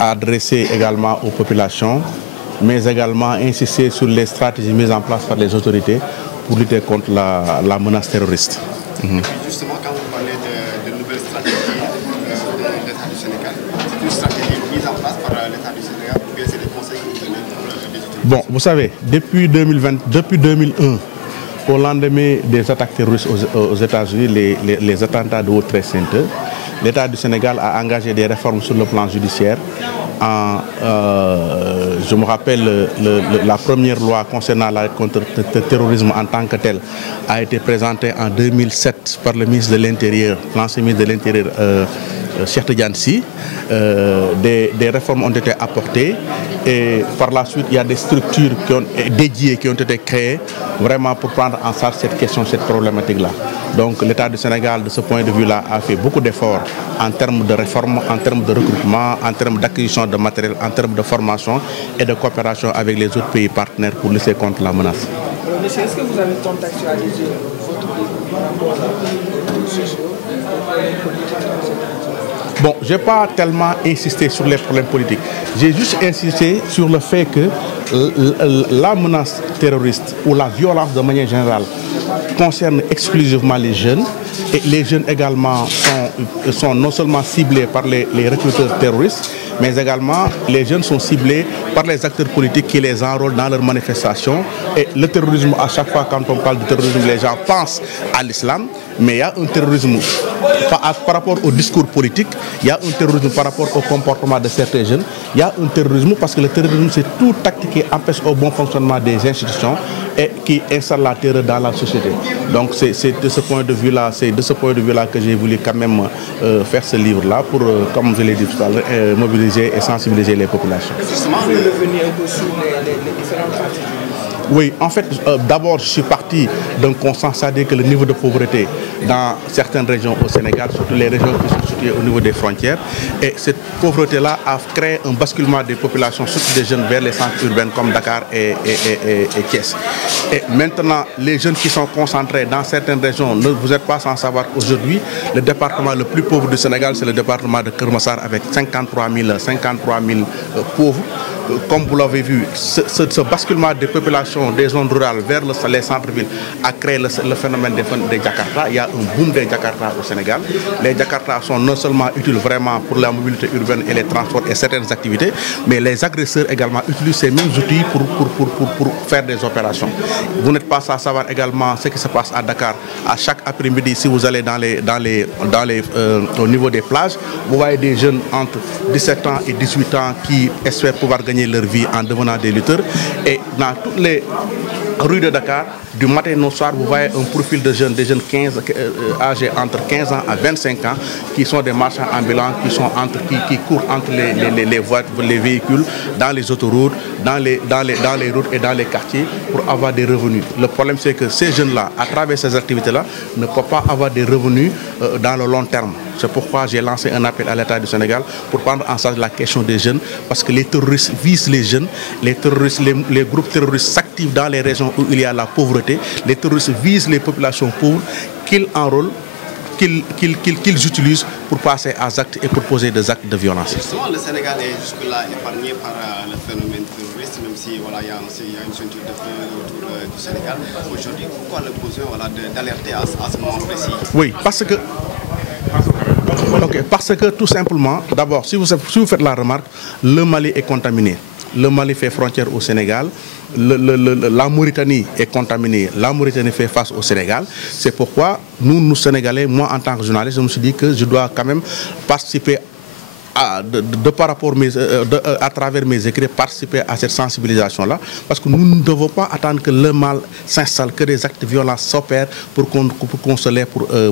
adressé également aux populations, mais également insister sur les stratégies mises en place par les autorités pour lutter contre la menace terroriste. Justement, quand vous parlez de nouvelles stratégies de l'État du Sénégal, c'est une stratégie mise en place par l'État du Sénégal ou bien c'est des conseils que vous donnez pour les autorités? Bon, vous savez, depuis 2001, au lendemain des attaques terroristes aux États-Unis, les attentats de World Trade Center, l'État du Sénégal a engagé des réformes sur le plan judiciaire. Je me rappelle, la première loi concernant la lutte contre le terrorisme en tant que telle a été présentée en 2007 par le ministre de l'Intérieur, l'ancien ministre de l'Intérieur, Cheikh Tidiane Sy. Des réformes ont été apportées et par la suite il y a des structures dédiées qui ont été créées vraiment pour prendre en charge cette question, cette problématique-là. Donc l'État du Sénégal de ce point de vue-là a fait beaucoup d'efforts en termes de réforme, en termes de recrutement, en termes d'acquisition de matériel, en termes de formation et de coopération avec les autres pays partenaires pour lutter contre la menace. Monsieur, est-ce que vous avez contextualisé votre livre par rapport à la sociaux, Bon, je n'ai pas tellement insisté sur les problèmes politiques. J'ai juste insisté sur le fait que la menace terroriste ou la violence de manière générale concerne exclusivement les jeunes. Et les jeunes également sont non seulement ciblés par les recruteurs terroristes, mais également les jeunes sont ciblés par les acteurs politiques qui les enrôlent dans leurs manifestations. Et le terrorisme, à chaque fois quand on parle de terrorisme, les gens pensent à l'islam, mais il y a un terrorisme par rapport au discours politique, il y a un terrorisme par rapport au comportement de certains jeunes, il y a un terrorisme parce que le terrorisme c'est tout acte qui empêche au bon fonctionnement des institutions et qui installe la terreur dans la société. Donc c'est de ce point de vue-là, que j'ai voulu quand même faire ce livre-là pour, comme je l'ai dit tout à l'heure, mobiliser et sensibiliser les populations. Justement, vous pouvez revenir un peu sur les différentes parties. Oui, en fait, d'abord, je suis parti d'un constat, c'est-à-dire que le niveau de pauvreté dans certaines régions au Sénégal, surtout les régions qui sont situées au niveau des frontières, et cette pauvreté-là a créé un basculement des populations, surtout des jeunes, vers les centres urbains comme Dakar et Thiès. Et maintenant, les jeunes qui sont concentrés dans certaines régions, vous n'êtes pas sans savoir qu'aujourd'hui, le département le plus pauvre du Sénégal, c'est le département de Keur Massar avec 53 000 pauvres. Comme vous l'avez vu, ce basculement des populations des zones rurales vers les centres-villes a créé le phénomène des Jakarta. Il y a un boom des Jakarta au Sénégal. Les Jakarta sont non seulement utiles vraiment pour la mobilité urbaine et les transports et certaines activités, mais les agresseurs également utilisent ces mêmes outils pour faire des opérations. Vous n'êtes pas sans savoir également ce qui se passe à Dakar. À chaque après-midi, si vous allez au niveau des plages, vous voyez des jeunes entre 17 ans et 18 ans qui espèrent pouvoir gagner leur vie en devenant des lutteurs. Et dans toutes les rues de Dakar, du matin au soir, vous voyez un profil de jeunes, des jeunes âgés entre 15 ans à 25 ans, qui sont des marchands ambulants, qui courent entre les véhicules, dans les autoroutes, dans les routes et dans les quartiers pour avoir des revenus. Le problème, c'est que ces jeunes-là, à travers ces activités-là, ne peuvent pas avoir des revenus dans le long terme. C'est pourquoi j'ai lancé un appel à l'État du Sénégal pour prendre en charge la question des jeunes, parce que les terroristes visent les jeunes, les groupes terroristes s'activent dans les régions où il y a la pauvreté, les terroristes visent les populations pauvres qu'ils enrôlent, qu'ils utilisent pour passer à actes et pour poser des actes de violence. Justement, le Sénégal est jusque-là épargné par le phénomène terroriste, même si voilà, il y a une ceinture de feu autour du Sénégal. Aujourd'hui, pourquoi le besoin d'alerter à ce moment précis? Oui, parce que tout simplement, d'abord, si vous faites la remarque, le Mali est contaminé. Le Mali fait frontière au Sénégal, la Mauritanie est contaminée, la Mauritanie fait face au Sénégal. C'est pourquoi nous Sénégalais, moi en tant que journaliste, je me suis dit que je dois quand même participer à travers mes écrits, participer à cette sensibilisation-là, parce que nous ne devons pas attendre que le mal s'installe, que des actes violents s'opèrent pour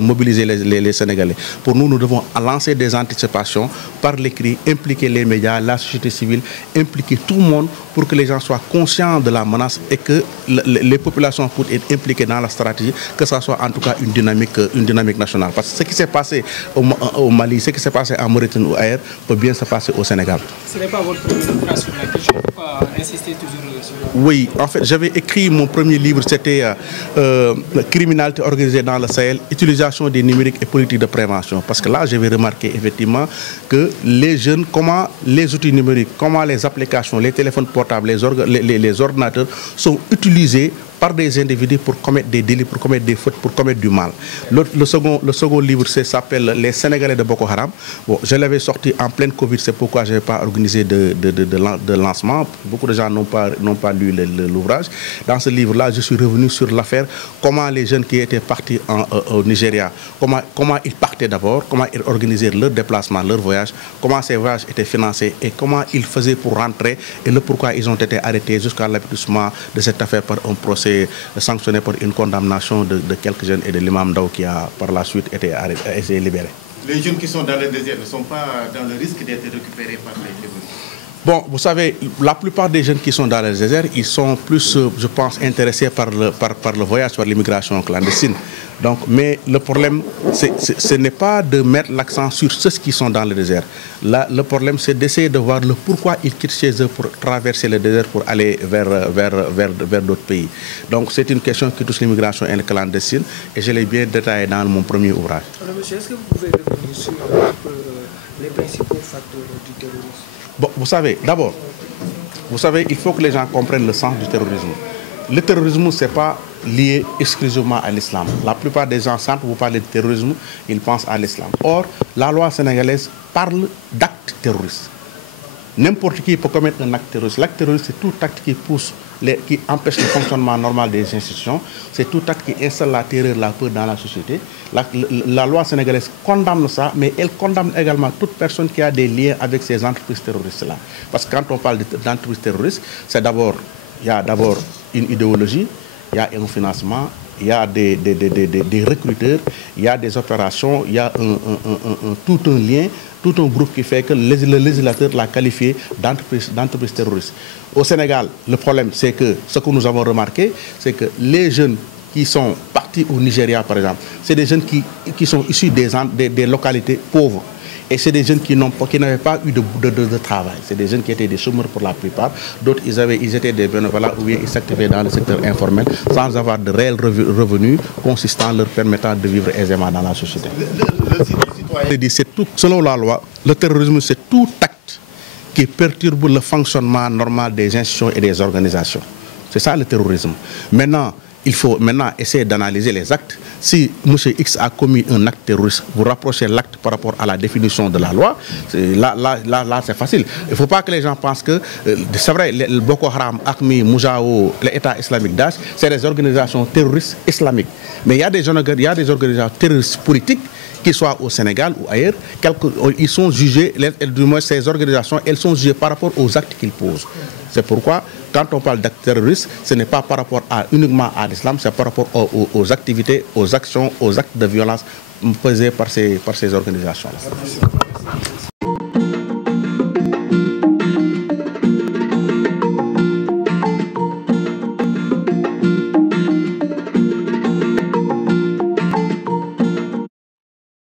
mobiliser les Sénégalais. Pour nous, nous devons lancer des anticipations par l'écrit, impliquer les médias, la société civile, impliquer tout le monde pour que les gens soient conscients de la menace et que les populations puissent être impliquées dans la stratégie, que ça soit en tout cas une dynamique nationale. Parce que ce qui s'est passé au Mali, ce qui s'est passé en Mauritanie ou ailleurs, peut bien se passer au Sénégal. Ce n'est pas votre premier livre sur la question, pourquoi insister toujours sur la... Oui, en fait, j'avais écrit mon premier livre, c'était Criminalité organisée dans le Sahel, utilisation des numériques et politiques de prévention. Parce que là, j'avais remarqué effectivement que les jeunes, comment les outils numériques, comment les applications, les téléphones portables, les ordinateurs sont utilisés par des individus pour commettre des délits, pour commettre des fautes, pour commettre du mal. Le second livre s'appelle Les Sénégalais de Boko Haram. Bon, je l'avais sorti en pleine Covid, c'est pourquoi je n'ai pas organisé de lancement. Beaucoup de gens n'ont pas lu l'ouvrage. Dans ce livre-là, je suis revenu sur l'affaire, comment les jeunes qui étaient partis au Nigeria, comment ils partaient d'abord, comment ils organisaient leur déplacement, leur voyage, comment ces voyages étaient financés et comment ils faisaient pour rentrer et le pourquoi ils ont été arrêtés jusqu'à l'aboutissement de cette affaire par un procès sanctionné par une condamnation de quelques jeunes et de l'imam Daou qui a par la suite été libéré. Les jeunes qui sont dans le désert ne sont pas dans le risque d'être récupérés par les terroristes? Bon, vous savez, la plupart des jeunes qui sont dans le désert, ils sont plus, je pense, intéressés par le voyage, par l'immigration clandestine. Donc, mais le problème, ce n'est pas de mettre l'accent sur ceux qui sont dans le désert. Là, le problème, c'est d'essayer de voir le pourquoi ils quittent chez eux pour traverser le désert pour aller vers d'autres pays. Donc, c'est une question qui touche l'immigration clandestine et je l'ai bien détaillé dans mon premier ouvrage. Alors, monsieur, est-ce que vous pouvez revenir sur les principaux facteurs du terrorisme? Bon, vous savez, d'abord, il faut que les gens comprennent le sens du terrorisme. Le terrorisme, ce n'est pas lié exclusivement à l'islam. La plupart des gens, quand vous parlez de terrorisme, ils pensent à l'islam. Or, la loi sénégalaise parle d'actes terroristes. N'importe qui peut commettre un acte terroriste. L'acte terroriste, c'est tout acte qui empêche le fonctionnement normal des institutions. C'est tout acte qui installe la terreur, la peur dans la société. La loi sénégalaise condamne ça, mais elle condamne également toute personne qui a des liens avec ces entreprises terroristes-là. Parce que quand on parle d'entreprises terroristes, il y a d'abord une idéologie, il y a un financement, il y a des recruteurs, il y a des opérations, il y a tout un lien, tout un groupe qui fait que le législateur l'a qualifié d'entreprise terroriste. Au Sénégal, le problème, c'est que ce que nous avons remarqué, c'est que les jeunes qui sont partis au Nigeria, par exemple, c'est des jeunes qui sont issus des localités pauvres. Et c'est des jeunes qui n'avaient pas eu de travail. C'est des jeunes qui étaient des chômeurs pour la plupart. D'autres, ils étaient des bénévoles ou bien ils s'activaient dans le secteur informel sans avoir de réels revenus consistants leur permettant de vivre aisément dans la société. Selon la loi, le terrorisme, c'est tout acte qui perturbe le fonctionnement normal des institutions et des organisations. C'est ça le terrorisme. Maintenant, il faut essayer d'analyser les actes. Si M. X a commis un acte terroriste, vous rapprochez l'acte par rapport à la définition de la loi, là c'est facile. Il ne faut pas que les gens pensent que, c'est vrai, le Boko Haram, AQMI, Moujao, l'État islamique Daesh, c'est des organisations terroristes islamiques. Mais il y a des organisations terroristes politiques, qu'ils soient au Sénégal ou ailleurs, ils sont jugés, du moins ces organisations, elles sont jugées par rapport aux actes qu'ils posent. C'est pourquoi, quand on parle d'actes terroristes, ce n'est pas par rapport uniquement à l'islam, c'est par rapport aux activités, aux actions, aux actes de violence posés par ces organisations-là.